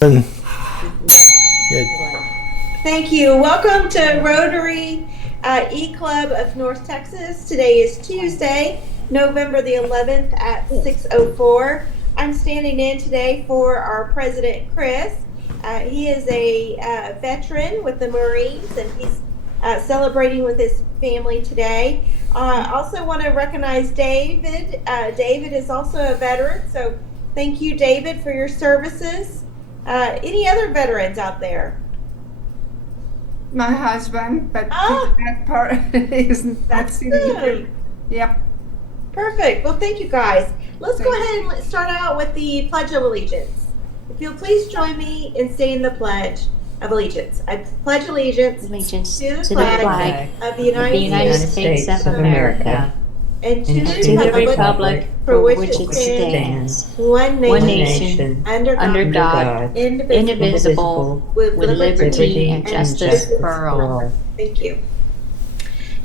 Good. Thank you. Welcome to Rotary E-Club of North Texas. Today is Tuesday, November the 11th at 6:04. I'm standing in today for our president, Chris. He is a veteran with the Marines, and he's celebrating with his family today. I also want to recognize David. David is also a veteran, so thank you, David, for your services. Any other veterans out there? My husband, but Oh, that part isn't that that's sitting good. here. Yep. Perfect. Well, thank you guys. Let's go Thank ahead and start out with the Pledge of Allegiance. If you'll please join me in saying the Pledge of Allegiance. I pledge allegiance Allegiance to the to the flag flag of the of the United United States States of America and to and the to the republic republic for which which it it stands, stands, one one nation, nation, under under God, God, indivisible, indivisible, with with liberty and justice for all. Thank you.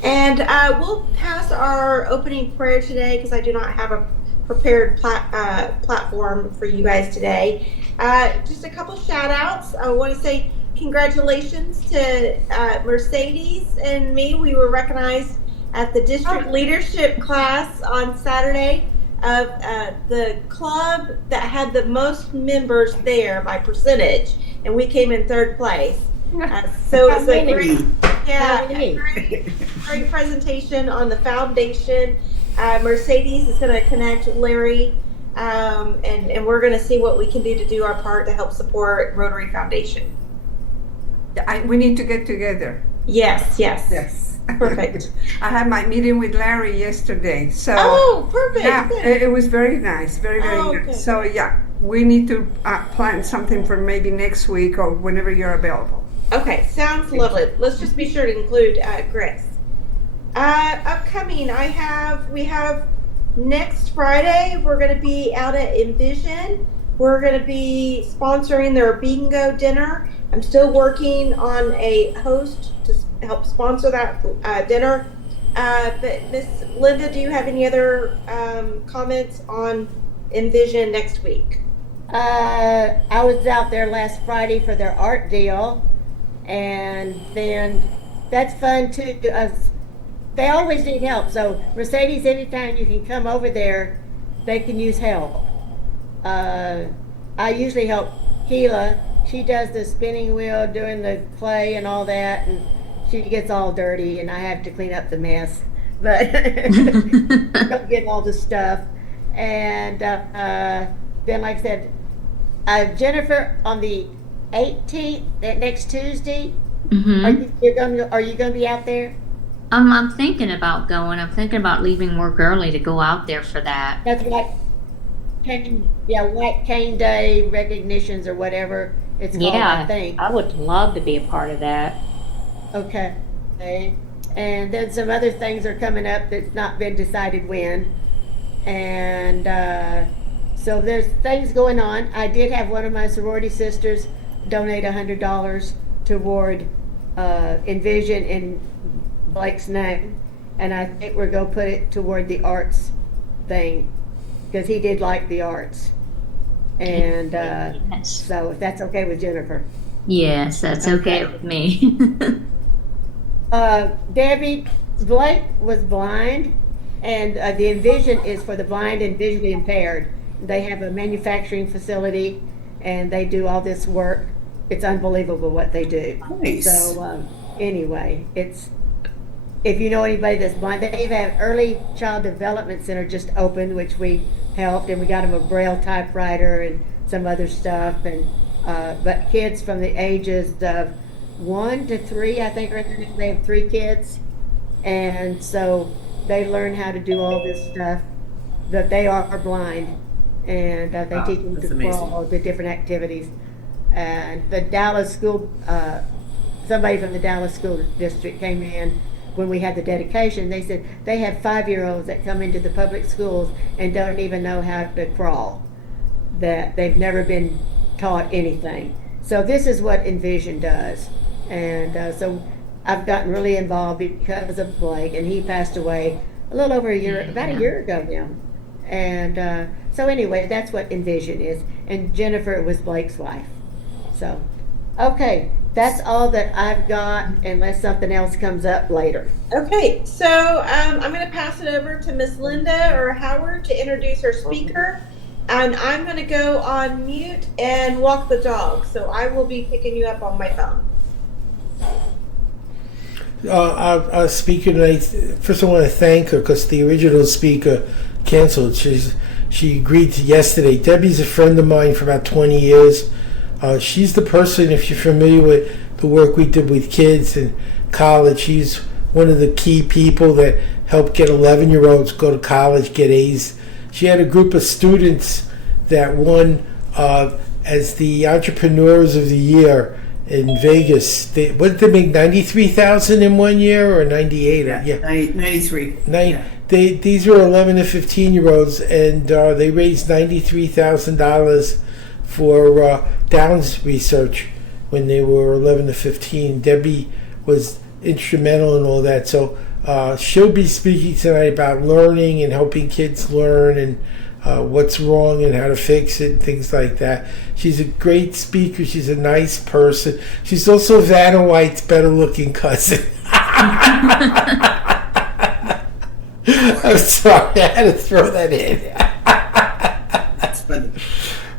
And we'll pass our opening prayer today because I do not have a prepared platform for you guys today. Just a couple shout outs. I want to say congratulations to Mercedes and me. We were recognized at the district leadership class on Saturday of the club that had the most members there by percentage, and we came in third place. So it's a great, great presentation on the foundation. Mercedes is going to connect with Larry, and we're going to see what we can do to do our part to help support Rotary Foundation. We need to get together. Yes. Yes. Perfect. I had my meeting with Larry yesterday. So Oh, perfect. yeah, Good. it was very nice. Very Oh, nice. good. So yeah, we need to plan something for maybe next week or whenever you're available. Okay, sounds lovely. Let's just be sure to include Chris. Upcoming, we have next Friday, we're going to be out at Envision. We're going to be sponsoring their bingo dinner. I'm still working on a host to help sponsor that dinner. But Miss Linda, do you have any other comments on Envision next week? I was out there last Friday for their art deal, and then that's fun too. They always need help. So Mercedes, anytime you can come over there, they can use help. I usually help Keela. She does the spinning wheel, doing the clay and all that, and she gets all dirty, and I have to clean up the mess. But getting all the stuff, and then, like I said, Jennifer, on the 18th, that next Tuesday, are you going to be out there? I'm thinking about going. I'm thinking about leaving work early to go out there for that. That's White Cane Day recognitions or whatever it's called, I think. I would love to be a part of that. Okay. And then some other things are coming up that's not been decided when. And so there's things going on. I did have one of my sorority sisters donate $100 toward Envision in Blake's name, and I think we're going to put it toward the arts thing because he did like the arts. And Yes. so if that's okay with Jennifer. Yes, that's okay with me. Debbie, Blake was blind, and the Envision is for the blind and visually impaired. They have a manufacturing facility, and they do all this work. It's unbelievable what they do. Nice. So anyway, if you know anybody that's blind, they have Early Child Development Center just opened, which we helped, and we got them a Braille typewriter and some other stuff. And but kids from the ages of 1 to 3, I think, they have 3 kids, and so they learn how to do all this stuff. That they are blind, and they teach them to crawl, the different activities. And the Dallas school, somebody from the Dallas school district came in when we had the dedication. They said they have 5-year-olds that come into the public schools and don't even know how to crawl, that they've never been taught anything. So this is what Envision does. And so I've gotten really involved because of Blake, and he passed away a little over about a year ago now. And so anyway, that's what Envision is. And Jennifer was Blake's wife. So, okay, that's all that I've got unless something else comes up later. Okay, so I'm going to pass it over to Miss Linda or Howard to introduce our speaker. And I'm going to go on mute and walk the dog. So I will be picking you up on my phone. Our speaker tonight, first I want to thank her because the original speaker canceled. She agreed to yesterday. Debbie's a friend of mine for about 20 years. She's the person, if you're familiar with the work we did with kids in college, she's one of the key people that helped get 11-year-olds go to college, get A's. She had a group of students that won as the Entrepreneurs of the Year in Vegas. What did they make? 93,000 in 1 year or 98? Yeah, 93. Yeah. These were 11 to 15-year-olds, and they raised $93,000 for Downs research when they were 11 to 15. Debbie was instrumental in all that. So she'll be speaking tonight about learning and helping kids learn and what's wrong and how to fix it and things like that. She's a great speaker. She's a nice person. She's also Vanna White's better looking cousin. I'm sorry, I had to throw that in. That's funny.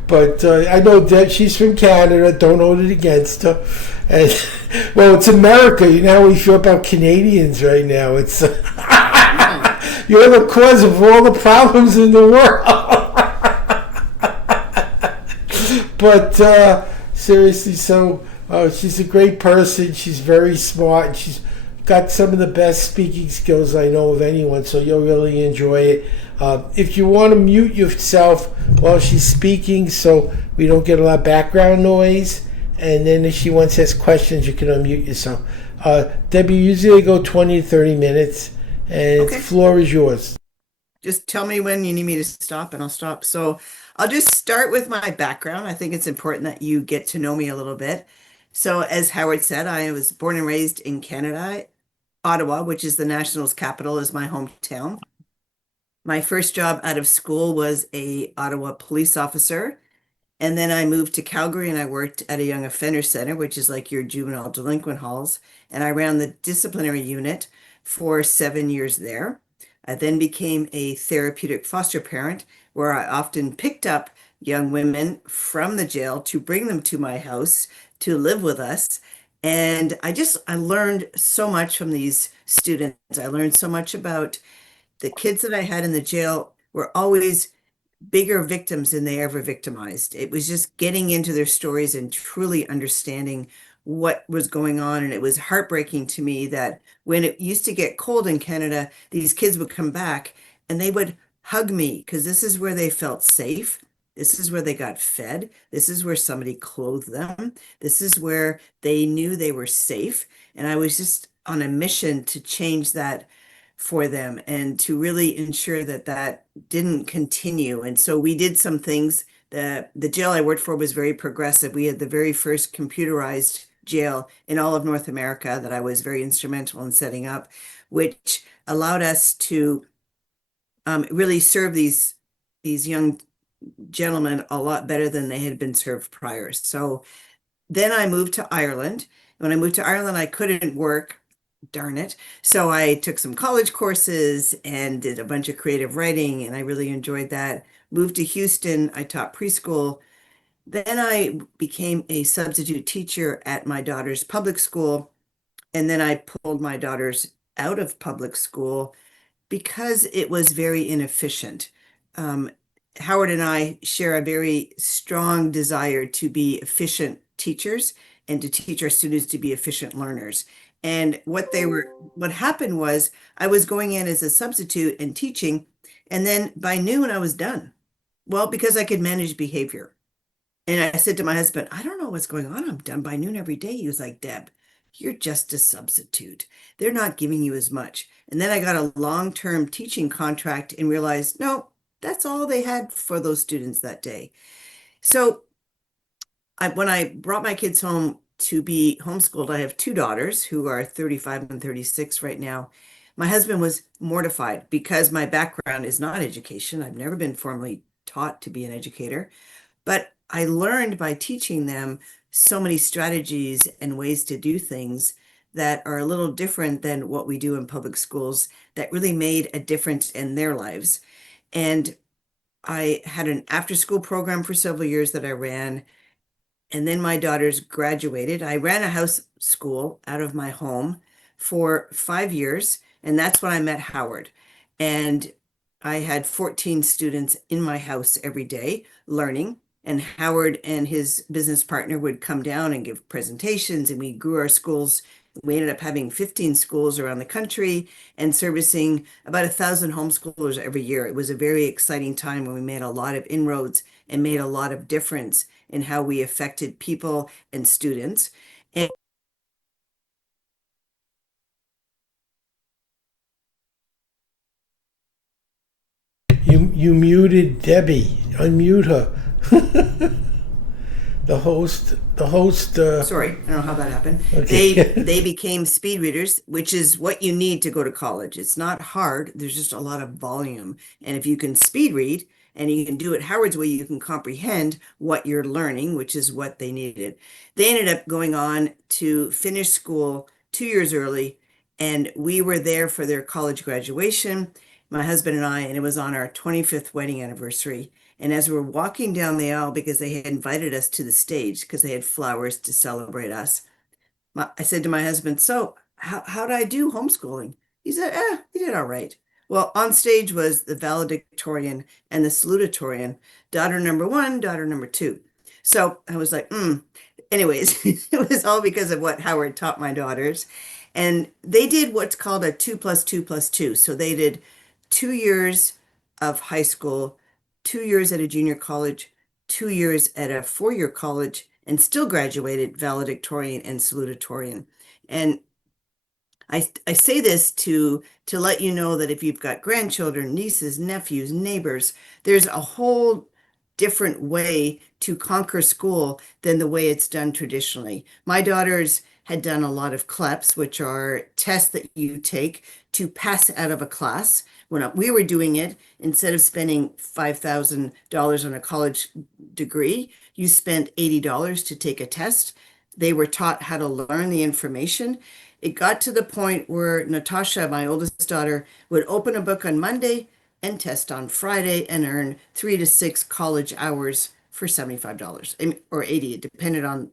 But I know that she's from Canada. Don't hold it against her. And, well, it's America. You know how we feel about Canadians right now. It's you're the cause of all the problems in the world. But seriously, so she's a great person. She's very smart. She's got some of the best speaking skills I know of anyone, so you'll really enjoy it. If you want to mute yourself while she's speaking so we don't get a lot of background noise, and then if she wants to ask questions, you can unmute yourself. Debbie, usually I go 20 to 30 minutes, and Okay. the floor is yours. Just tell me when you need me to stop and I'll stop. So I'll just start with my background. I think it's important that you get to know me a little bit. So as Howard said, I was born and raised in Canada. Ottawa, which is the Nationals capital, is my hometown. My first job out of school was a Ottawa police officer. And then I moved to Calgary and I worked at a young offender center, which is like your juvenile delinquent halls. And I ran the disciplinary unit for 7 years there. I then became a therapeutic foster parent where I often picked up young women from the jail to bring them to my house to live with us. And I learned so much from these students. I learned so much about the kids that I had in the jail were always bigger victims than they ever victimized. It was just getting into their stories and truly understanding what was going on. And it was heartbreaking to me that when it used to get cold in Canada, these kids would come back and they would hug me because this is where they felt safe. This is where they got fed. This is where somebody clothed them. This is where they knew they were safe. And I was just on a mission to change that for them and to really ensure that that didn't continue. And so we did some things. The jail I worked for was very progressive. We had the very first computerized jail in all of North America that I was very instrumental in setting up, which allowed us to really serve these young gentlemen a lot better than they had been served prior. So then I moved to Ireland. When I moved to Ireland, I couldn't work, darn it. So I took some college courses and did a bunch of creative writing, and I really enjoyed that. Moved to Houston, I taught preschool. Then I became a substitute teacher at my daughter's public school, and then I pulled my daughters out of public school because it was very inefficient. Um, Howard and I share a very strong desire to be efficient teachers and to teach our students to be efficient learners. And what happened was I was going in as a substitute and teaching, and then by noon I was done. Well, because I could manage behavior. And I said to my husband, I don't know what's going on. I'm done by noon every day. He was like, Deb, you're just a substitute. They're not giving you as much. And then I got a long-term teaching contract and realized, no, that's all they had for those students that day. So when I brought my kids home to be homeschooled, I have two daughters who are 35 and 36 right now. My husband was mortified because my background is not education. I've never been formally taught to be an educator. But I learned by teaching them so many strategies and ways to do things that are a little different than what we do in public schools that really made a difference in their lives. And I had an after school program for several years that I ran. And then my daughters graduated. I ran a house school out of my home for 5 years, and that's when I met Howard. And I had 14 students in my house every day learning. And Howard and his business partner would come down and give presentations, and we grew our schools. We ended up having 15 schools around the country and servicing about 1,000 homeschoolers every year. It was a very exciting time when we made a lot of inroads and made a lot of difference in how we affected people and students. And You muted Debbie. Unmute her. The host. sorry, I don't know how that happened. Okay. They became speed readers, which is what you need to go to college. It's not hard. There's just a lot of volume. And if you can speed read and you can do it Howard's way, you can comprehend what you're learning, which is what they needed. They ended up going on to finish school 2 years early, and we were there for their college graduation, my husband and I, and it was on our 25th wedding anniversary. And as we were walking down the aisle, because they had invited us to the stage because they had flowers to celebrate us, I said to my husband, "So, how did I do homeschooling?" He said, "You did all right." Well, on stage was the valedictorian and the salutatorian, daughter number one, daughter number two. So I was like, Anyways, it was all because of what Howard taught my daughters. And they did what's called a 2+2+2. So they did 2 years of high school, 2 years at a junior college, 2 years at a four-year college, and still graduated valedictorian and salutatorian. And I say this to let you know that if you've got grandchildren, nieces, nephews, neighbors, there's a whole different way to conquer school than the way it's done traditionally. My daughters had done a lot of CLEPs, which are tests that you take to pass out of a class. When we were doing it, instead of spending $5,000 on a college degree, you spent $80 to take a test. They were taught how to learn the information. It got to the point where Natasha, my oldest daughter, would open a book on Monday and test on Friday and earn 3 to 6 college hours for $75 or 80. It depended on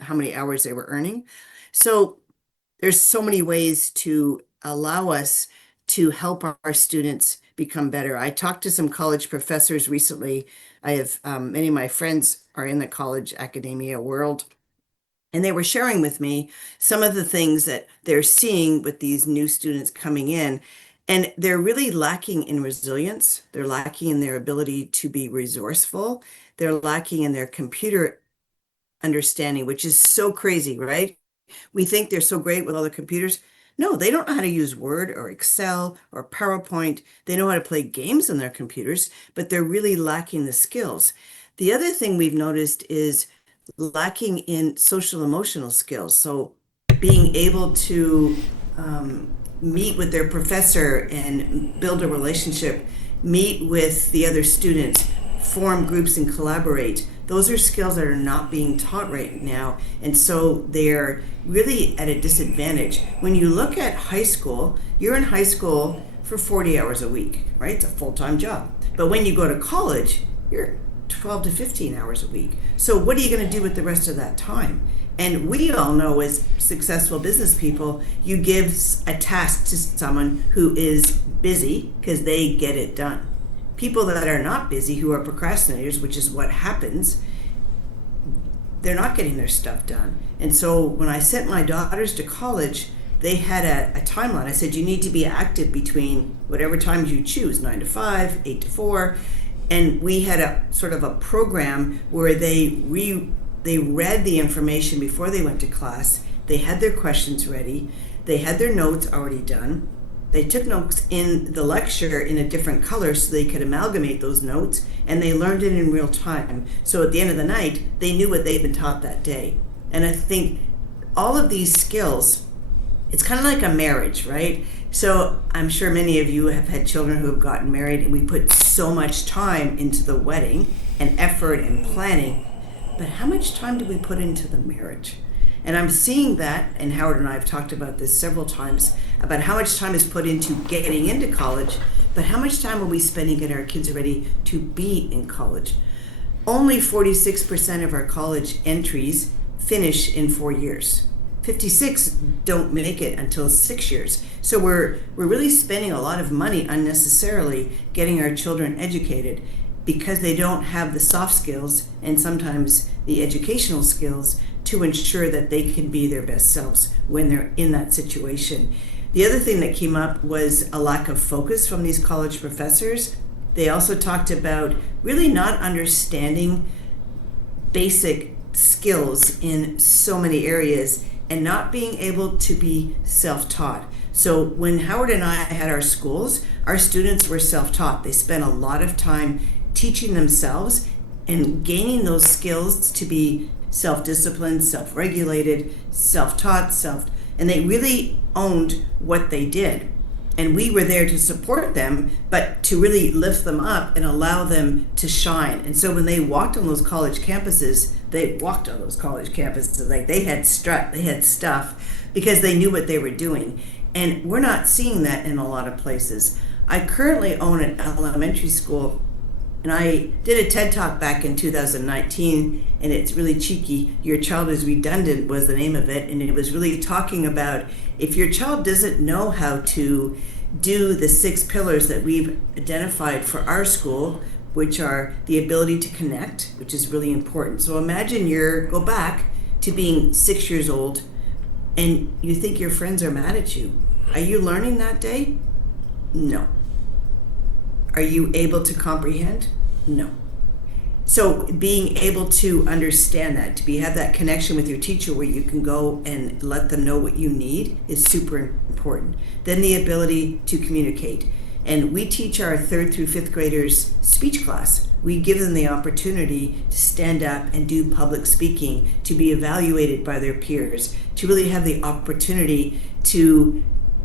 how many hours they were earning. So there's so many ways to allow us to help our students become better. I talked to some college professors recently. I have many of my friends are in the college academia world. And they were sharing with me some of the things that they're seeing with these new students coming in. And they're really lacking in resilience. They're lacking in their ability to be resourceful. They're lacking in their computer understanding, which is so crazy, right? We think they're so great with all the computers. No, they don't know how to use Word or Excel or PowerPoint. They know how to play games on their computers, but they're really lacking the skills. The other thing we've noticed is lacking in social emotional skills. So being able to meet with their professor and build a relationship, meet with the other students, form groups and collaborate. Those are skills that are not being taught right now. And so they're really at a disadvantage. When you look at high school, you're in high school for 40 hours a week, right? It's a full-time job. But when you go to college, you're 12 to 15 hours a week. So what are you going to do with the rest of that time? And we all know as successful business people, you give a task to someone who is busy because they get it done. People that are not busy, who are procrastinators, which is what happens, they're not getting their stuff done. And so when I sent my daughters to college, they had a timeline. I said, you need to be active between whatever times you choose, 9 to 5, 8 to 4. And we had a sort of a program where they read the information before they went to class. They had their questions ready. They had their notes already done. They took notes in the lecture in a different color so they could amalgamate those notes, and they learned it in real time. So at the end of the night, they knew what they'd been taught that day. And I think all of these skills, it's kind of like a marriage, right? So I'm sure many of you have had children who have gotten married, and we put so much time into the wedding. and effort and planning, but how much time do we put into the marriage? And I'm seeing that, and Howard and I have talked about this several times, about how much time is put into getting into college, but how much time are we spending getting our kids ready to be in college? Only 46% of our college entries finish in 4 years. 56 don't make it until 6 years. So we're really spending a lot of money unnecessarily getting our children educated because they don't have the soft skills and sometimes the educational skills to ensure that they can be their best selves when they're in that situation. The other thing that came up was a lack of focus from these college professors. They also talked about really not understanding basic skills in so many areas and not being able to be self-taught. So when Howard and I had our schools, our students were self-taught. They spent a lot of time teaching themselves and gaining those skills to be self-disciplined, self-regulated, self-taught, and they really owned what they did. And we were there to support them, but to really lift them up and allow them to shine. And so when they walked on those college campuses, like they had strut, they had stuff because they knew what they were doing. And we're not seeing that in a lot of places. I currently own an elementary school, and I did a TED Talk back in 2019, and it's really cheeky. Your Child is Redundant was the name of it, and it was really talking about if your child doesn't know how to do the 6 pillars that we've identified for our school, which are the ability to connect, which is really important. So imagine go back to being 6 years old, and you think your friends are mad at you. Are you learning that day? No. Are you able to comprehend? No. So being able to understand that, have that connection with your teacher where you can go and let them know what you need is super important. Then the ability to communicate. And we teach our 3rd through 5th graders speech class. We give them the opportunity to stand up and do public speaking, to be evaluated by their peers, to really have the opportunity to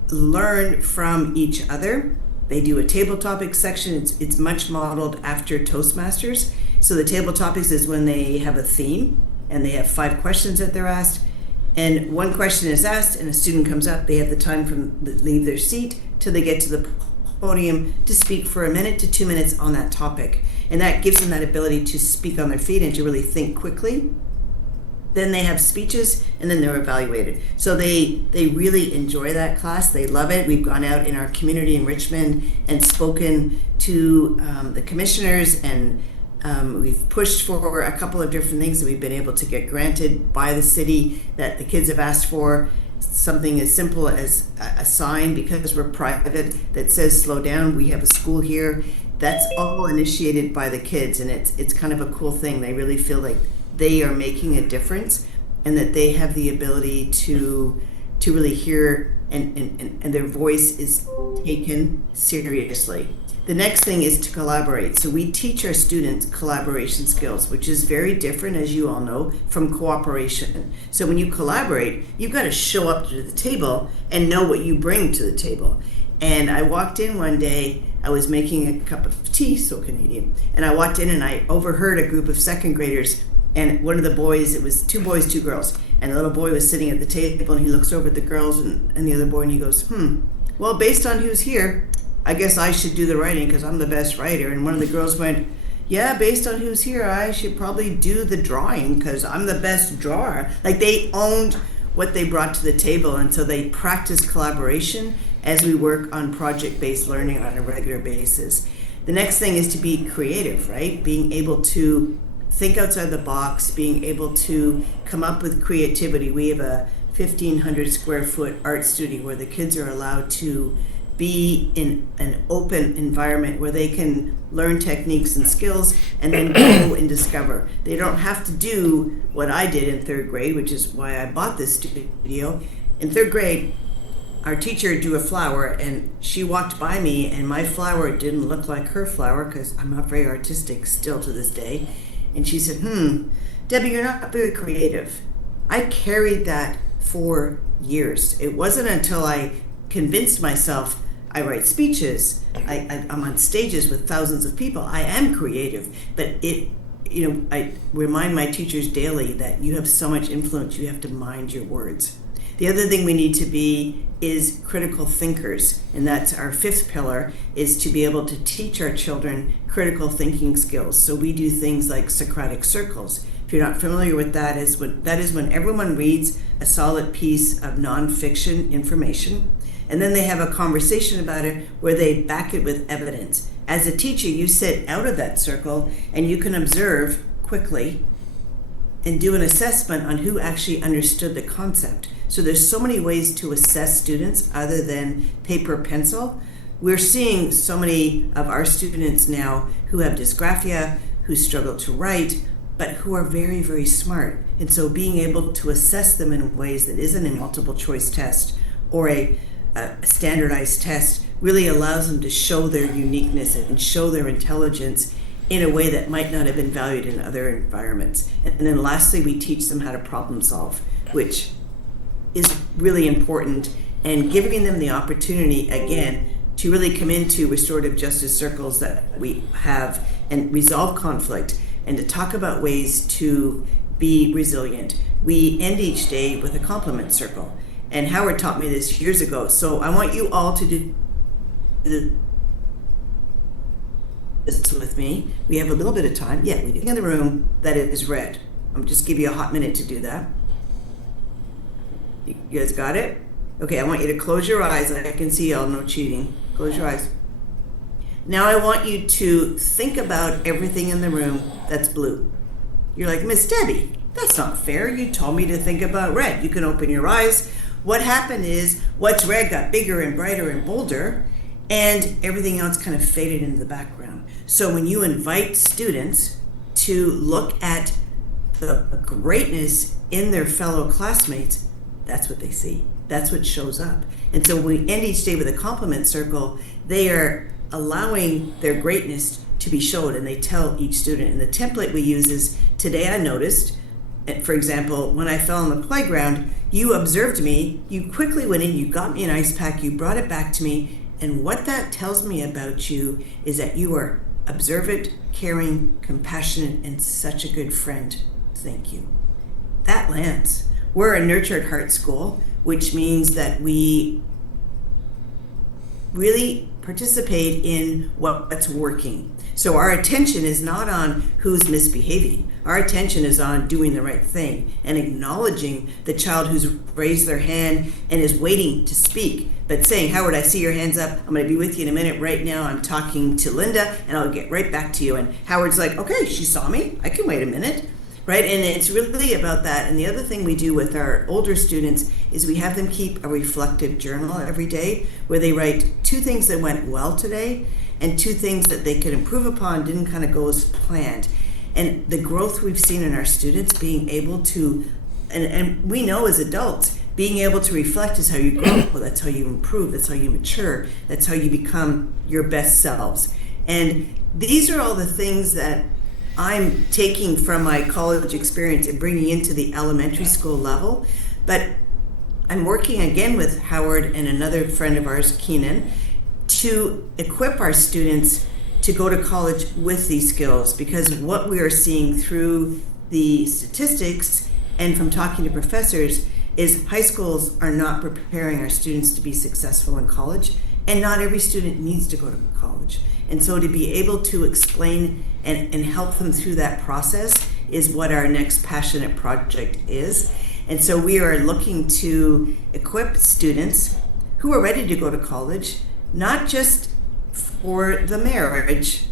learn from each other. They do a table topics section. It's much modeled after Toastmasters. So the table topics is when they have a theme and they have 5 questions that they're asked. And 1 question is asked and a student comes up. They have the time from leave their seat till they get to the podium to speak for 1 minute to 2 minutes on that topic. And that gives them that ability to speak on their feet and to really think quickly. Then they have speeches, and then they're evaluated. So they really enjoy that class. They love it. We've gone out in our community in Richmond and spoken to the commissioners, and we've pushed for a couple of different things that we've been able to get granted by the city that the kids have asked for. Something as simple as a sign, because we're private, that says slow down, we have a school here. That's all initiated by the kids, and it's kind of a cool thing. They really feel like they are making a difference and that they have the ability to really hear and their voice is taken seriously. The next thing is to collaborate. So we teach our students collaboration skills, which is very different, as you all know, from cooperation. So when you collaborate, you've got to show up to the table and know what you bring to the table. And I walked in one day, I was making a cup of tea, so Canadian, and I walked in and I overheard a group of 2nd graders. And one of the boys, it was 2 boys, 2 girls. And the little boy was sitting at the table and he looks over at the girls and the other boy and he goes, well, based on who's here, I guess I should do the writing because I'm the best writer. And one of the girls went, yeah, based on who's here, I should probably do the drawing because I'm the best drawer. Like they owned what they brought to the table. And so they practice collaboration as we work on project-based learning on a regular basis. The next thing is to be creative, right? Being able to think outside the box, being able to come up with creativity. We have a 1,500 square foot art studio where the kids are allowed to be in an open environment where they can learn techniques and skills and then go and discover. They don't have to do what I did in 3rd grade, which is why I bought this studio. In 3rd grade, our teacher drew a flower and she walked by me and my flower didn't look like her flower because I'm not very artistic still to this day. And she said, Debbie, you're not very creative. I carried that for years. It wasn't until I convinced myself I write speeches, I'm on stages with thousands of people, I am creative, but it I remind my teachers daily that you have so much influence, you have to mind your words. The other thing we need to be is critical thinkers, and that's our fifth pillar, is to be able to teach our children critical thinking skills. So we do things like Socratic circles. If you're not familiar with that, that is when everyone reads a solid piece of nonfiction information, and then they have a conversation about it where they back it with evidence. As a teacher, you sit out of that circle and you can observe quickly and do an assessment on who actually understood the concept. So there's so many ways to assess students other than paper pencil. We're seeing so many of our students now who have dysgraphia, who struggle to write, but who are very, very smart. And so being able to assess them in ways that isn't a multiple choice test or a standardized test really allows them to show their uniqueness and show their intelligence in a way that might not have been valued in other environments. And then lastly, we teach them how to problem solve, which is really important, and giving them the opportunity, again, to really come into restorative justice circles that we have and resolve conflict and to talk about ways to be resilient. We end each day with a compliment circle. And Howard taught me this years ago. So I want you all to do this with me. We have a little bit of time. Yeah, we do. In the room that it is red. I'm just give you a hot minute to do that. You guys got it? Okay, I want you to close your eyes. I can see y'all, no cheating. Close your eyes. Now I want you to think about everything in the room that's blue. You're like, Miss Debbie, that's not fair. You told me to think about red. You can open your eyes. What happened is what's red got bigger and brighter and bolder, and everything else kind of faded into the background. So when you invite students to look at the greatness in their fellow classmates, that's what they see. That's what shows up. And so when we end each day with a compliment circle, they are allowing their greatness to be showed, and they tell each student. And the template we use is, today I noticed, for example, when I fell on the playground, you observed me, you quickly went in, you got me an ice pack, you brought it back to me, and what that tells me about you is that you are observant, caring, compassionate, and such a good friend. Thank you. That lands. We're a nurtured heart school, which means that we really participate in what's working. So our attention is not on who's misbehaving. Our attention is on doing the right thing and acknowledging the child who's raised their hand and is waiting to speak, but saying, Howard, I see your hands up. I'm going to be with you in a minute. Right now I'm talking to Linda and I'll get right back to you. And Howard's like, okay, she saw me. I can wait a minute. Right? And it's really about that. And the other thing we do with our older students is we have them keep a reflective journal every day where they write 2 things that went well today and 2 things that they could improve upon, didn't kind of go as planned. And the growth we've seen in our students being able to, and we know as adults, being able to reflect is how you grow. Well, that's how you improve. That's how you mature. That's how you become your best selves. And these are all the things that I'm taking from my college experience and bringing into the elementary school level. But I'm working again with Howard and another friend of ours, Keenan, to equip our students to go to college with these skills, because what we are seeing through the statistics and from talking to professors is high schools are not preparing our students to be successful in college, and not every student needs to go to college. And so to be able to explain and help them through that process is what our next passionate project is. And so we are looking to equip students who are ready to go to college, not just for the marriage,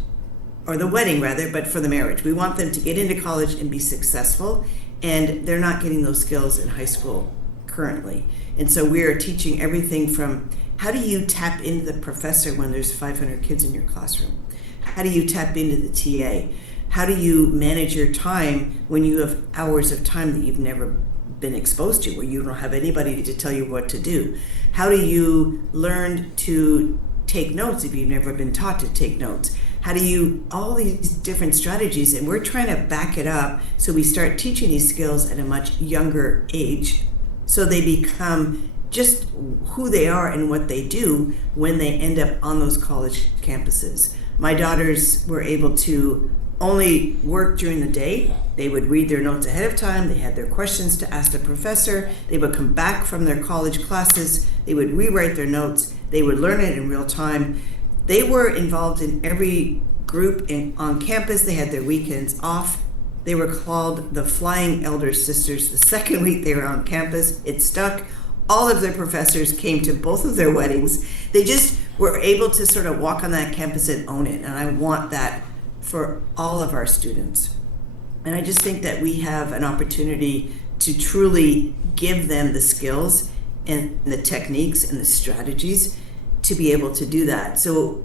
or the wedding rather, but for the marriage. We want them to get into college and be successful, and they're not getting those skills in high school currently. And so we are teaching everything from how do you tap into the professor when there's 500 kids in your classroom? How do you tap into the TA? How do you manage your time when you have hours of time that you've never been exposed to, where you don't have anybody to tell you what to do? How do you learn to take notes if you've never been taught to take notes? How do you, all these different strategies, and we're trying to back it up so we start teaching these skills at a much younger age so they become just who they are and what they do when they end up on those college campuses. My daughters were able to only work during the day. They would read their notes ahead of time. They had their questions to ask the professor. They would come back from their college classes. They would rewrite their notes. They would learn it in real time. They were involved in every group on campus. They had their weekends off. They were called the Flying Elder Sisters. The second week they were on campus, it stuck. All of their professors came to both of their weddings. They just were able to sort of walk on that campus and own it. And I want that for all of our students. And I just think that we have an opportunity to truly give them the skills and the techniques and the strategies to be able to do that. So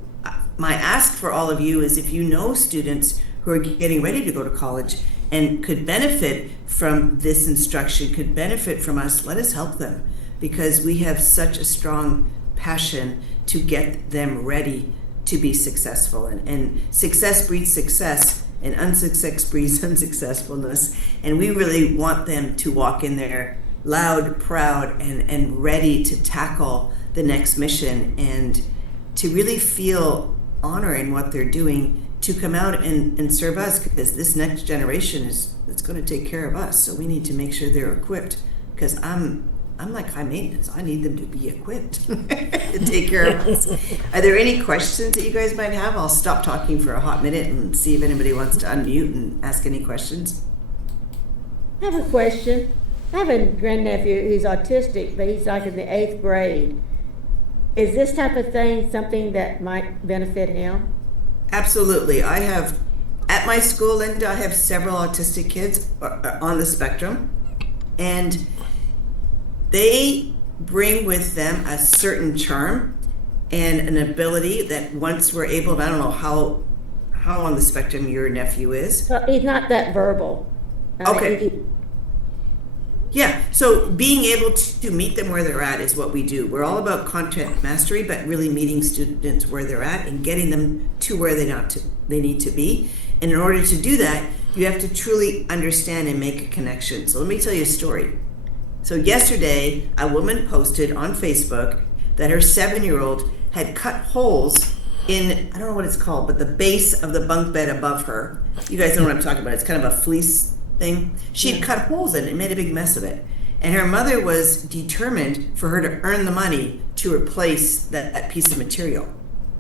my ask for all of you is, if you know students who are getting ready to go to college and could benefit from this instruction, could benefit from us, let us help them, because we have such a strong passion to get them ready to be successful. And success breeds success, and unsuccess breeds unsuccessfulness. And we really want them to walk in there loud, proud, and ready to tackle the next mission, and to really feel honor in what they're doing, to come out and serve us, because this next generation it's going to take care of us. So we need to make sure they're equipped, because I'm like high maintenance. I need them to be equipped to take care of us. Are there any questions that you guys might have? I'll stop talking for a hot minute and see if anybody wants to unmute and ask any questions. I have a question. I have a grandnephew who's autistic, but he's like in the 8th grade. Is this type of thing something that might benefit him? Absolutely. I have, at my school, Linda, I have several autistic kids on the spectrum, and they bring with them a certain charm and an ability that once we're able to, I don't know how on the spectrum your nephew is. Well, he's not that verbal. Okay. Yeah, so being able to meet them where they're at is what we do. We're all about content mastery, but really meeting students where they're at and getting them to where they need to be. And in order to do that, you have to truly understand and make a connection. So let me tell you a story. So yesterday, a woman posted on Facebook that her 7-year-old had cut holes in, I don't know what it's called, but the base of the bunk bed above her. You guys know what I'm talking about. It's kind of a fleece thing. She'd cut holes in it and made a big mess of it. And her mother was determined for her to earn the money to replace that piece of material.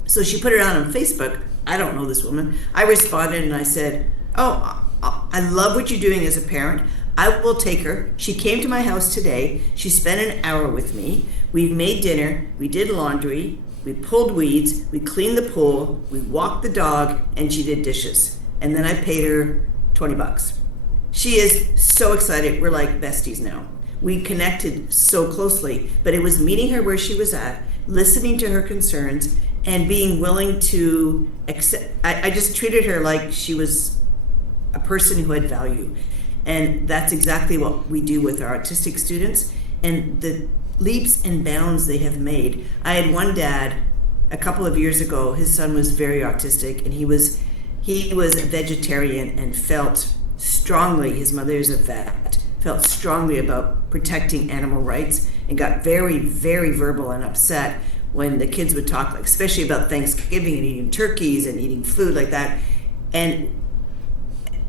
So she put it on Facebook. I don't know this woman. I responded and I said, "Oh, I love what you're doing as a parent. I will take her." She came to my house today. She spent an hour with me. We made dinner. We did laundry. We pulled weeds. We cleaned the pool. We walked the dog, and she did dishes. And then I paid her $20. She is so excited. We're like besties now. We connected so closely, but it was meeting her where she was at, listening to her concerns, and being willing to accept. I just treated her like she was a person who had value. And that's exactly what we do with our autistic students, and the leaps and bounds they have made. I had one dad a couple of years ago. His son was very autistic, and he was a vegetarian and felt strongly, his mother is a vet, felt strongly about protecting animal rights, and got very, very verbal and upset when the kids would talk, like, especially about Thanksgiving and eating turkeys and eating food like that. And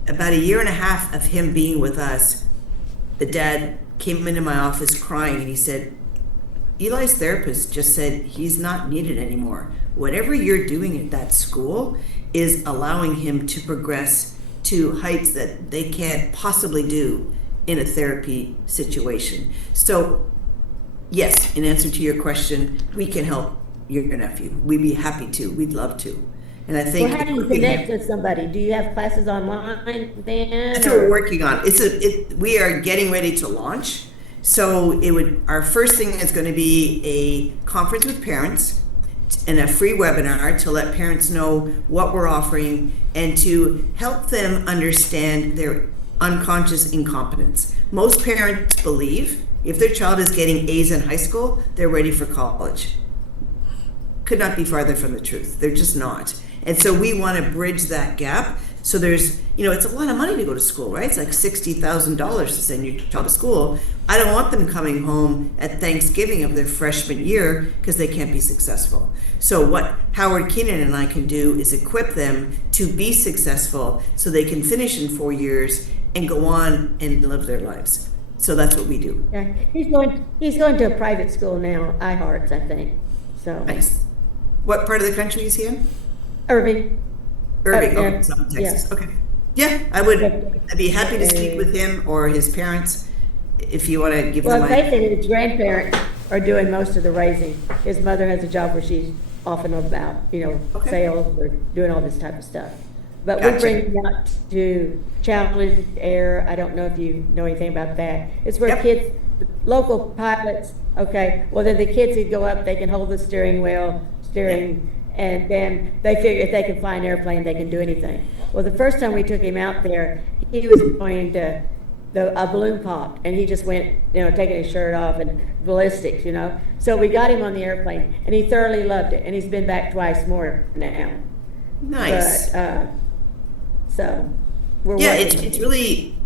about 1.5 years of him being with us, the dad came into my office crying, and he said, "Eli's therapist just said he's not needed anymore. Whatever you're doing at that school is allowing him to progress to heights that they can't possibly do in a therapy situation." So yes, in answer to your question, we can help your nephew. We'd be happy to. We'd love to. And I think, Well, how do you connect with somebody? Do you have classes online then? that's what we're working on. We are getting ready to launch. So our first thing is going to be a conference with parents and a free webinar to let parents know what we're offering and to help them understand their unconscious incompetence. Most parents believe if their child is getting A's in high school, they're ready for college. Could not be farther from the truth. They're just not. And so we want to bridge that gap So there's, it's a lot of money to go to school, right? It's like $60,000 to send your child to school. I don't want them coming home at Thanksgiving of their freshman year because they can't be successful. So what Howard Keenan and I can do is equip them to be successful so they can finish in 4 years and go on and live their lives. So that's what we do. Yeah, he's going to a private school now, iHearts, I think. So Nice. What part of the country is he in? Irving. Irving, Yeah. okay, South Texas. Yeah. Okay. Yeah, I'd be happy to speak with him or his parents if you want to give them Well, my. basically, his grandparents are doing most of the raising. His mother has a job where she's off and about, Okay. sales or doing all this type of stuff. But we Gotcha. bring them out to Challenge Air. I don't know if you know anything about that. It's where Yep. kids, local pilots, okay, well, then the kids who go up, they can hold the steering wheel, and then they figure if they can fly an airplane, they can do anything. Well, the first time we took him out there, he was going to, a balloon popped, and he just went, taking his shirt off and ballistics, So we got him on the airplane, and he thoroughly loved it, and he's been back twice more now. Nice. But, so we're Yeah, working. it's really,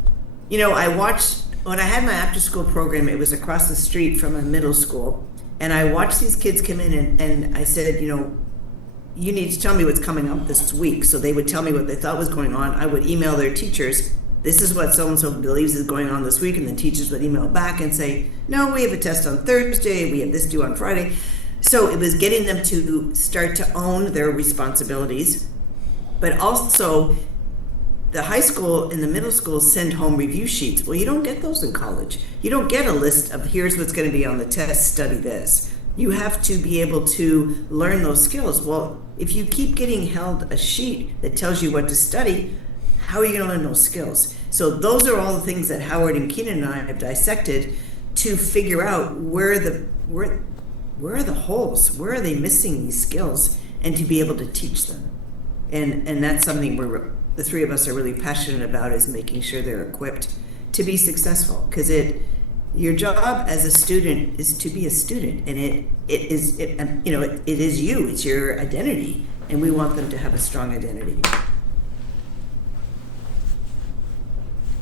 I watched, when I had my after school program, it was across the street from a middle school. And I watched these kids come in and I said, you need to tell me what's coming up this week. So they would tell me what they thought was going on. I would email their teachers, this is what so-and-so believes is going on this week. And the teachers would email back and say, no, we have a test on Thursday. We have this due on Friday. So it was getting them to start to own their responsibilities, but also the high school and the middle school send home review sheets. Well, you don't get those in college. You don't get a list of here's what's going to be on the test, study this. You have to be able to learn those skills. Well, if you keep getting held a sheet that tells you what to study, how are you going to learn those skills? So those are all the things that Howard and Keenan and I have dissected to figure out where are the holes, where are they missing these skills, and to be able to teach them. And that's something the three of us are really passionate about, is making sure they're equipped to be successful. Because your job as a student is to be a student, and it is you, it's your identity, and we want them to have a strong identity.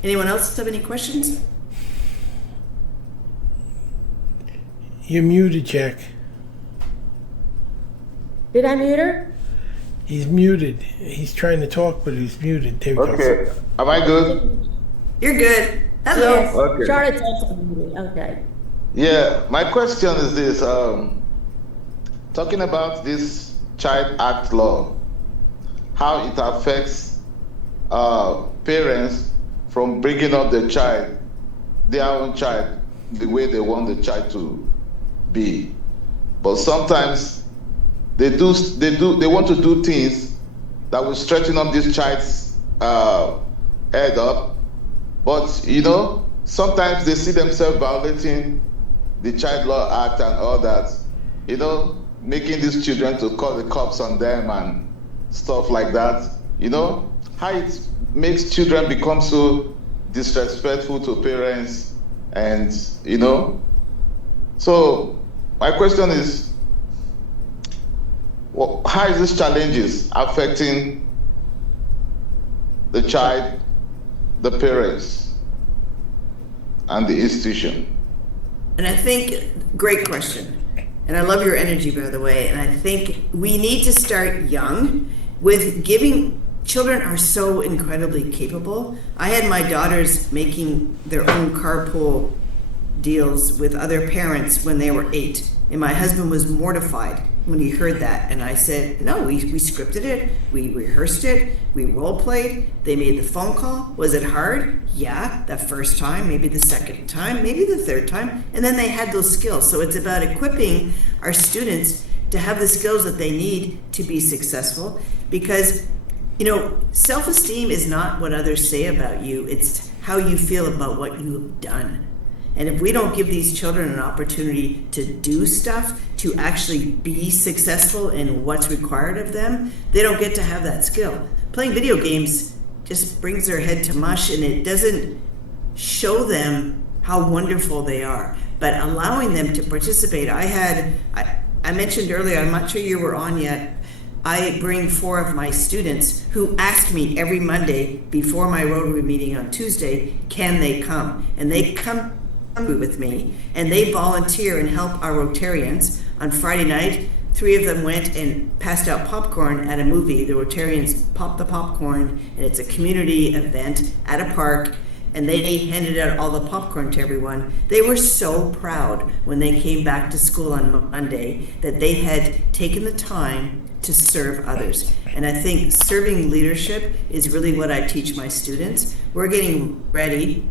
Anyone else have any questions? You're muted, Jack. Did I mute her? He's muted. He's trying to talk, but he's muted. There we go. Okay. Am I good? You're good. Hello. Yes. Okay. Charlotte's also muted. Okay. Yeah. My question is this: talking about this Child Act law, how it affects parents from bringing up their own child, the way they want the child to be, but sometimes they want to do things that will straighten up this child's head up, but sometimes they see themselves violating the Child Law Act and all that, making these children to call the cops on them and stuff like that. How it makes children become so disrespectful to parents, and so my question is, how is these challenges affecting the child, the parents, and the institution? And I think, great question. And I love your energy, by the way. And I think we need to start young with giving. Children are so incredibly capable. I had my daughters making their own carpool deals with other parents when they were 8. And my husband was mortified when he heard that. And I said, no, we scripted it, we rehearsed it, we role played, they made the phone call. Was it hard? Yeah, that first time, maybe the second time, maybe the third time. And then they had those skills. So it's about equipping our students to have the skills that they need to be successful. Because, self-esteem is not what others say about you, it's how you feel about what you have done. And if we don't give these children an opportunity to do stuff, to actually be successful in what's required of them, they don't get to have that skill. Playing video games just brings their head to mush, and it doesn't show them how wonderful they are. But allowing them to participate, I mentioned earlier, I'm not sure you were on yet, I bring 4 of my students who ask me every Monday before my Rotary meeting on Tuesday, can they come? And they come with me, and they volunteer and help our Rotarians. On Friday night, 3 of them went and passed out popcorn at a movie. The Rotarians popped the popcorn, and it's a community event at a park, and they handed out all the popcorn to everyone. They were so proud when they came back to school on Monday that they had taken the time to serve others. And I think serving leadership is really what I teach my students. We're getting ready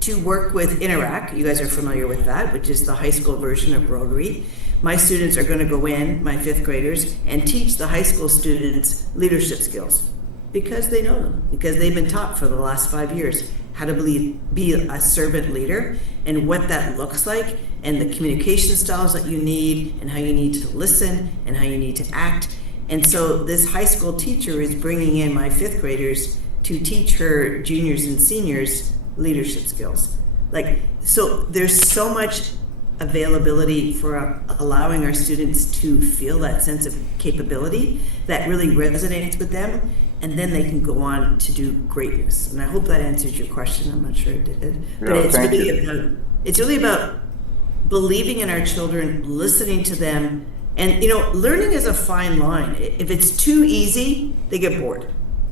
to work with Interact. You guys are familiar with that, which is the high school version of Rotary. My students are going to go in, my 5th graders, and teach the high school students leadership skills because they know them, because they've been taught for the last 5 years how to be a servant leader and what that looks like, and the communication styles that you need, and how you need to listen, and how you need to act. And so this high school teacher is bringing in my 5th graders to teach her juniors and seniors leadership skills. So there's so much availability for allowing our students to feel that sense of capability that really resonates with them, and then they can go on to do greatness. And I hope that answers your question. I'm not sure it did, but it's really about believing in our children, listening to them, and learning is a fine line. If it's too easy, they get bored.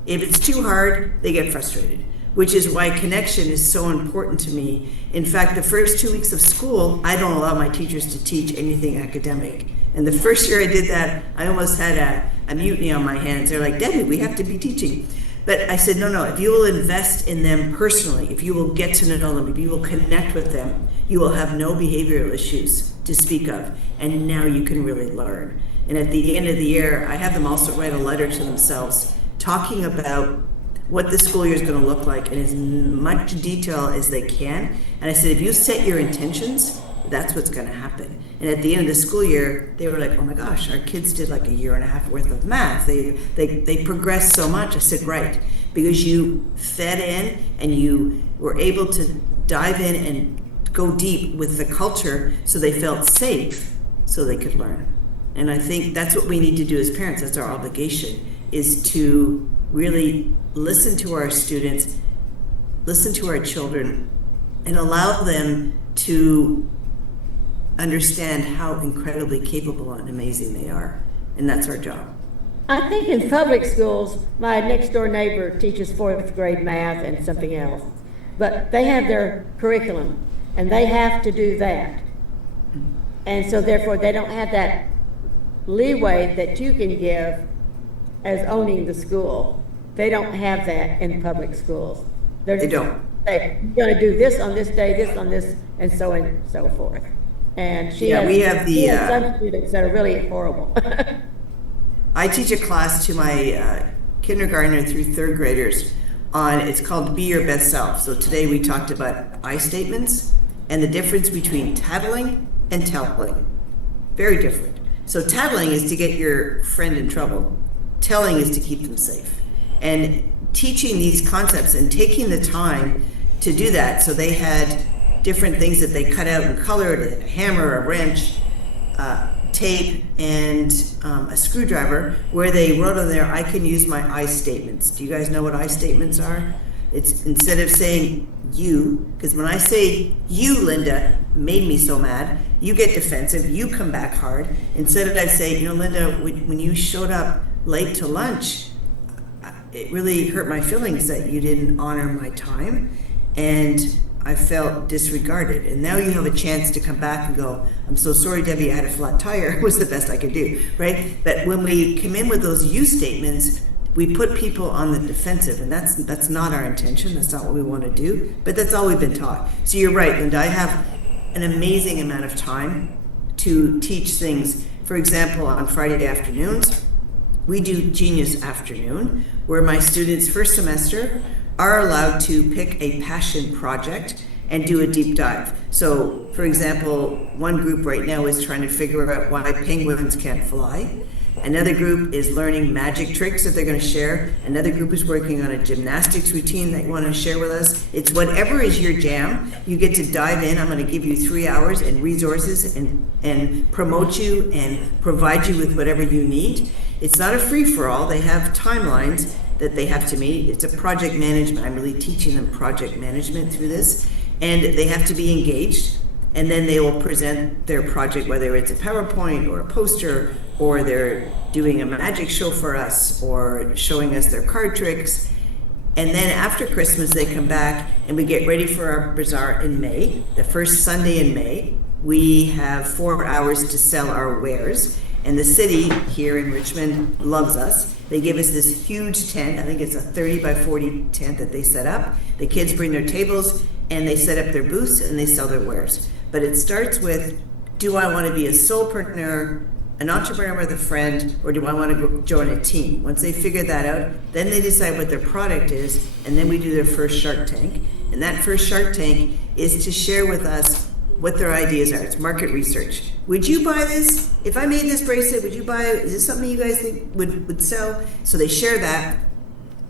If it's too hard, they get frustrated, which is why connection is so important to me. In fact, the first 2 weeks of school, I don't allow my teachers to teach anything academic. And the first year I did that, I almost had a mutiny on my hands. They're like, Debbie, we have to be teaching. But I said, no, if you will invest in them personally, if you will get to know them, if you will connect with them, you will have no behavioral issues to speak of. And now you can really learn. And at the end of the year, I have them also write a letter to themselves talking about what the school year is going to look like in as much detail as they can. And I said, if you set your intentions, that's what's going to happen. And at the end of the school year, they were like, oh my gosh, our kids did like a year and a half worth of math. They progressed so much. I said, right, because you fed in and you were able to dive in and go deep with the culture so they felt safe so they could learn. And I think that's what we need to do as parents. That's our obligation, is to really listen to our students, listen to our children, and allow them to understand how incredibly capable and amazing they are. And that's our job. I think in public schools, my next door neighbor teaches 4th grade math and something else, but they have their curriculum and they have to do that. And so therefore they don't have that leeway that you can give as owning the school. They don't have that in public schools. They don't. You're going to do this on this day, this on this, and so forth. And she has some students that are really horrible. I teach a class to my kindergartner through 3rd graders on, it's called Be Your Best Self. So today we talked about I statements and the difference between tattling and telling. Very different. So tattling is to get your friend in trouble. Telling is to keep them safe. And teaching these concepts and taking the time to do that. So they had different things that they cut out and colored, a hammer, a wrench, tape, and a screwdriver, where they wrote on there, I can use my I statements. Do you guys know what I statements are? It's instead of saying you, because when I say you, Linda, made me so mad, you get defensive, you come back hard. Instead of I say, Linda, when you showed up late to lunch, it really hurt my feelings that you didn't honor my time, and I felt disregarded. And now you have a chance to come back and go, I'm so sorry, Debbie, I had a flat tire. It was the best I could do, right? But when we come in with those you statements, we put people on the defensive, and that's not our intention. That's not what we want to do, but that's all we've been taught. So you're right, Linda, I have an amazing amount of time to teach things. For example, on Friday afternoons, we do Genius Afternoon, where my students first semester are allowed to pick a passion project and do a deep dive. So, for example, one group right now is trying to figure out why penguins can't fly. Another group is learning magic tricks that they're going to share. Another group is working on a gymnastics routine they want to share with us. It's whatever is your jam. You get to dive in. I'm going to give you 3 hours and resources and promote you and provide you with whatever you need. It's not a free-for-all. They have timelines that they have to meet. It's a project management. I'm really teaching them project management through this, and they have to be engaged. And then they will present their project, whether it's a PowerPoint or a poster, or they're doing a magic show for us, or showing us their card tricks. And then after Christmas, they come back and we get ready for our bazaar in May. The first Sunday in May, we have 4 hours to sell our wares. And the city here in Richmond loves us. They give us this huge tent. I think it's a 30 by 40 tent that they set up. The kids bring their tables and they set up their booths and they sell their wares. But it starts with, do I want to be a solopreneur, an entrepreneur with a friend, or do I want to join a team? Once they figure that out, then they decide what their product is, and then we do their first Shark Tank. And that first Shark Tank is to share with us what their ideas are. It's market research. Would you buy this? If I made this bracelet, would you buy it? Is this something you guys think would sell? So they share that.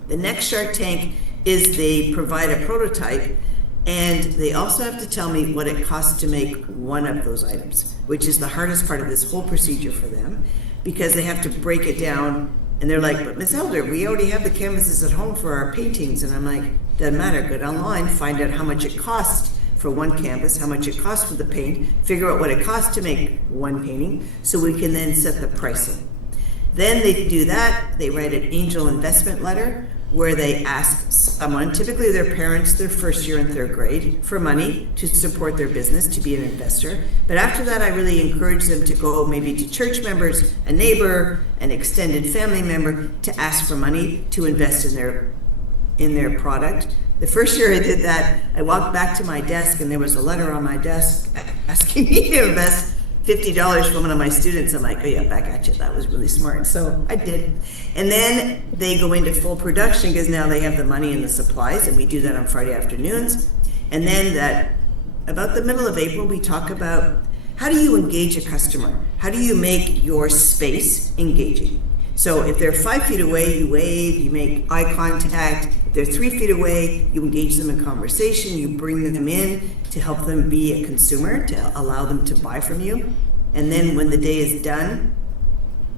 The next Shark Tank is they provide a prototype, and they also have to tell me what it costs to make one of those items, which is the hardest part of this whole procedure for them, because they have to break it down. And they're like, but Miss Elder, we already have the canvases at home for our paintings. And I'm like, doesn't matter, go online, find out how much it costs for one canvas, how much it costs for the paint, figure out what it costs to make one painting, so we can then set the pricing. Then they do that, they write an angel investment letter where they ask someone, typically their parents, their first year and third grade, for money to support their business, to be an investor. But after that, I really encourage them to go maybe to church members, a neighbor, an extended family member, to ask for money to invest in their product. The first year I did that, I walked back to my desk and there was a letter on my desk asking me to invest $50 from one of my students. I'm like, oh yeah, back at you. That was really smart. So I did. And then they go into full production because now they have the money and the supplies, and we do that on Friday afternoons. And then about the middle of April, we talk about how do you engage a customer? How do you make your space engaging? So if they're 5 feet away, you wave, you make eye contact. If they're 3 feet away, you engage them in conversation, you bring them in to help them be a consumer, to allow them to buy from you. And then when the day is done,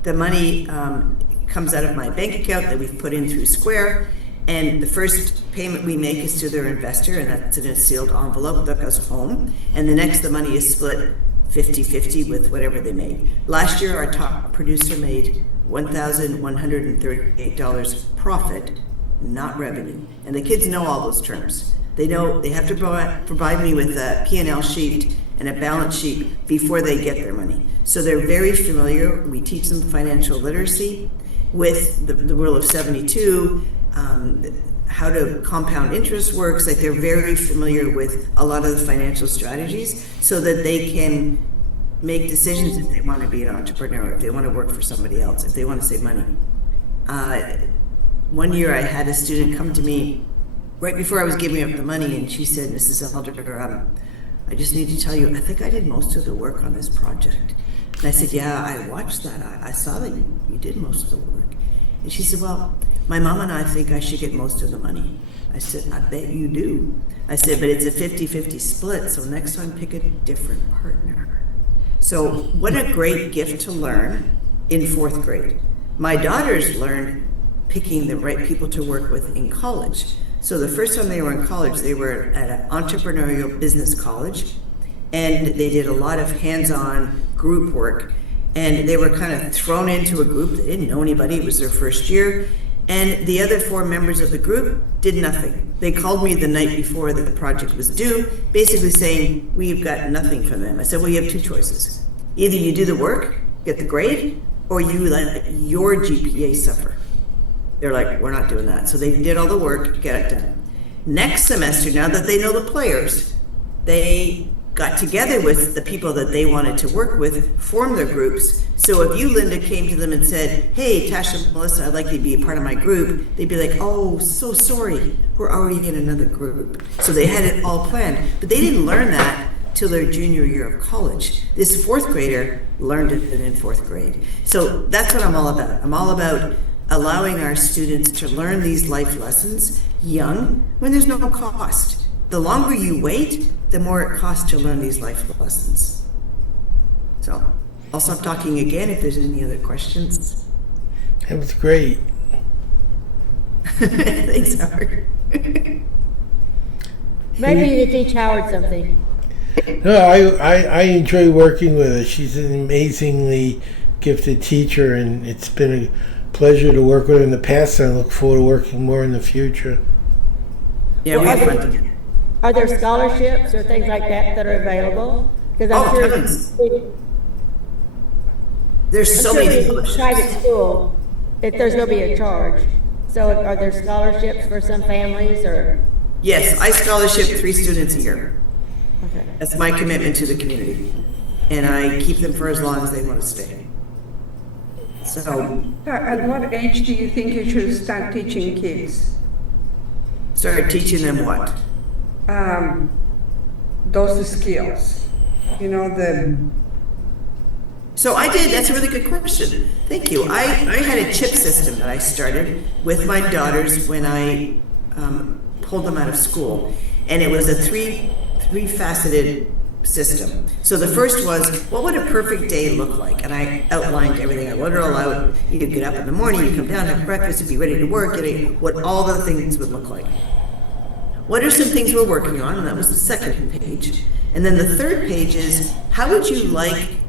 the money comes out of my bank account that we've put in through Square. And the first payment we make is to their investor, and that's in a sealed envelope that goes home. And the money is split 50-50 with whatever they made. Last year, our top producer made $1,138 profit, not revenue. And the kids know all those terms. They know they have to provide me with a P&L sheet and a balance sheet before they get their money. So they're very familiar. We teach them financial literacy with the rule of 72, how to compound interest works. Like, they're very familiar with a lot of the financial strategies so that they can make decisions if they want to be an entrepreneur, if they want to work for somebody else, if they want to save money. One year I had a student come to me right before I was giving up the money, and she said, Mrs. Elder, I just need to tell you, I think I did most of the work on this project. And I said, yeah, I watched that. I saw that you did most of the work. And she said, well, my mom and I think I should get most of the money. I said, I bet you do. I said, but it's a 50-50 split, so next time pick a different partner. So what a great gift to learn in 4th grade. My daughters learned picking the right people to work with in college. So the first time they were in college, they were at an entrepreneurial business college, and they did a lot of hands-on group work. And they were kind of thrown into a group. They didn't know anybody. It was their first year. And the other 4 members of the group did nothing. They called me the night before that the project was due, basically saying, we've got nothing from them. I said, well, you have 2 choices. Either you do the work, get the grade, or you let your GPA suffer. They're like, we're not doing that. So they did all the work, get it done. Next semester, now that they know the players, they got together with the people that they wanted to work with, formed their groups. So if you, Linda, came to them and said, hey, Tasha and Melissa, I'd like you to be a part of my group, they'd be like, oh, so sorry, we're already in another group. So they had it all planned. But they didn't learn that till their junior year of college. This 4th grader learned it in 4th grade. So that's what I'm all about. I'm all about allowing our students to learn these life lessons young when there's no cost. The longer you wait, the more it costs to learn these life lessons. So I'll stop talking again if there's any other questions. It was great. Thanks, Howard. Maybe you could teach Howard something. No, I enjoy working with her. She's an amazingly gifted teacher, and it's been a pleasure to work with her in the past, and I look forward to working more in the future. Yeah, we had fun together. Are there scholarships or things like that that are available? Because I'm sure tons. if There's so many it's a scholarships. private school, if there's going to be a charge. So are there scholarships for some families or? Yes, I scholarship 3 students a year. Okay. That's my commitment to the community. And I keep them for as long as they want to stay. So, At what age do you think you should start teaching kids? start teaching them what? Those skills. You know, So that's a really good question. Thank you. I had a chip system that I started with my daughters when I pulled them out of school. And it was a three-faceted system. So the first was, what would a perfect day look like? And I outlined everything. I wrote it all out. You get up in the morning, you come down, have breakfast, be ready to work, what all the things would look like. What are some things we're working on? And that was the second page. And then the third page is, how would you like,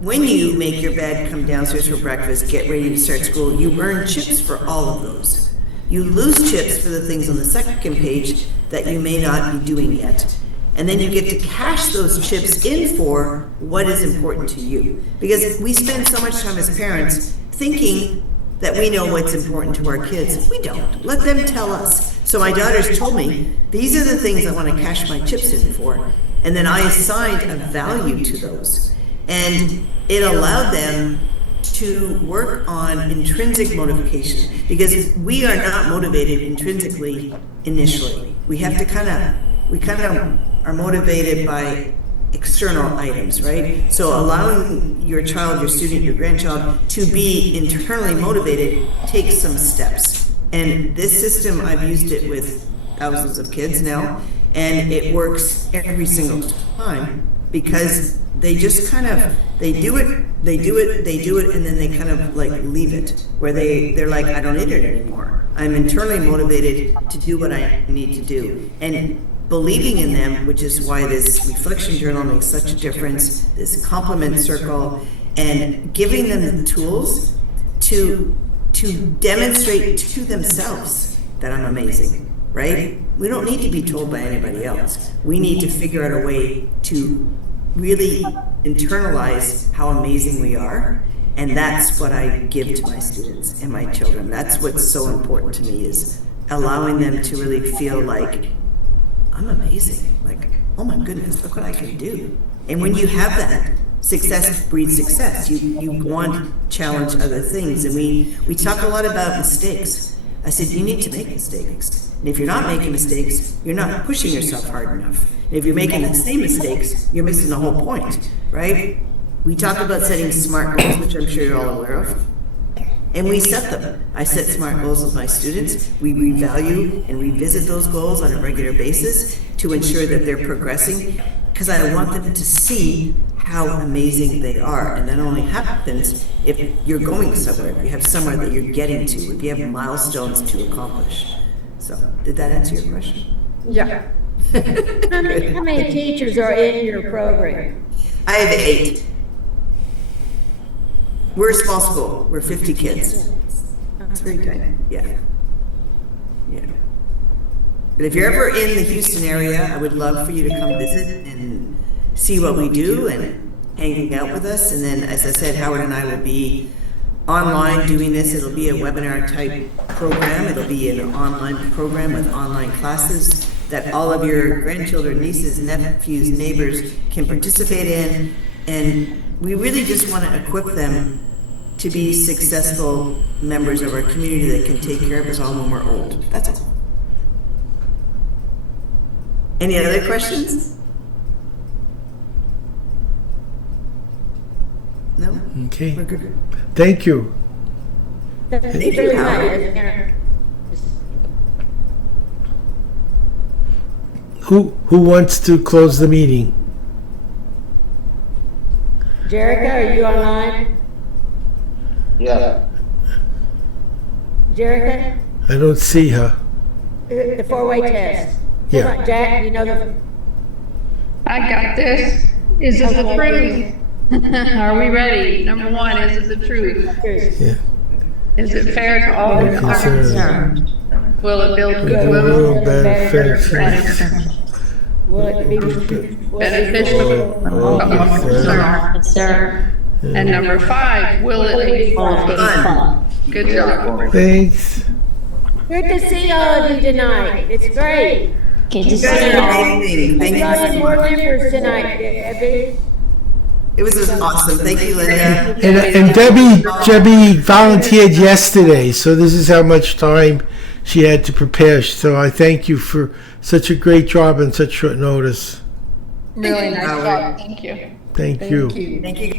when you make your bed, come downstairs for breakfast, get ready to start school, you earn chips for all of those. You lose chips for the things on the second page that you may not be doing yet. And then you get to cash those chips in for what is important to you. Because we spend so much time as parents thinking that we know what's important to our kids. We don't. Let them tell us. So my daughters told me, these are the things I want to cash my chips in for. And then I assigned a value to those. And it allowed them to work on intrinsic motivation, because we are not motivated intrinsically initially. We have to we are motivated by external items, right? So allowing your child, your student, your grandchild to be internally motivated takes some steps. And this system, I've used it with thousands of kids now, and it works every single time, because they just they do it, and then they kind of like leave it, where they're like, I don't need it anymore. I'm internally motivated to do what I need to do. And believing in them, which is why this reflection journal makes such a difference, this compliment circle, and giving them the tools to demonstrate to themselves that I'm amazing, right? We don't need to be told by anybody else. We need to figure out a way to really internalize how amazing we are. And that's what I give to my students and my children. That's what's so important to me, is allowing them to really feel like, I'm amazing. Like, oh my goodness, look what I can do. And when you have that, success breeds success. You want to challenge other things. And we talk a lot about mistakes. I said, you need to make mistakes. And if you're not making mistakes, you're not pushing yourself hard enough. And if you're making the same mistakes, you're missing the whole point, right? We talk about setting SMART goals, which I'm sure you're all aware of. And we set them. I set SMART goals with my students. We revalue and revisit those goals on a regular basis to ensure that they're progressing, because I want them to see how amazing they are. And that only happens if you're going somewhere, if you have somewhere that you're getting to, if you have milestones to accomplish. So, did that answer your question? yeah. How many teachers are in your program? I have 8. We're a small school. We're 50 kids. It's very tiny. Yeah. But if you're ever in the Houston area, I would love for you to come visit and see what we do and hang out with us. And then, as I said, Howard and I will be online doing this. It'll be a webinar type program. It'll be an online program with online classes that all of your grandchildren, nieces, nephews, neighbors can participate in. And we really just want to equip them to be successful members of our community that can take care of us all when we're old. That's all. Any other questions? No? Okay. We're good. Thank you. Thank you, Howard. Who wants to close the meeting? Jerica, are you online? Yeah. Jerica, I don't see her. the four-way test. Yeah. Come on, Jack, you know the, I got this. Is it the truth? Are we ready? Number one, is it the truth? Yeah. Is it fair to all who are concerned? Will it build A goodwill? little better will it be Beneficial? Sir. And number five, will it be fun? Good job. Thanks. Good to see all of you tonight. It's great. Good to You see guys you are all. amazing. Thank We you got so in more much. members tonight, Debbie. It was awesome. Thank you, Linda. And Debbie volunteered yesterday, so this is how much time she had to prepare. So I thank you for such a great job on such short notice. Really nice job. Thank you. Thank you. Thank you.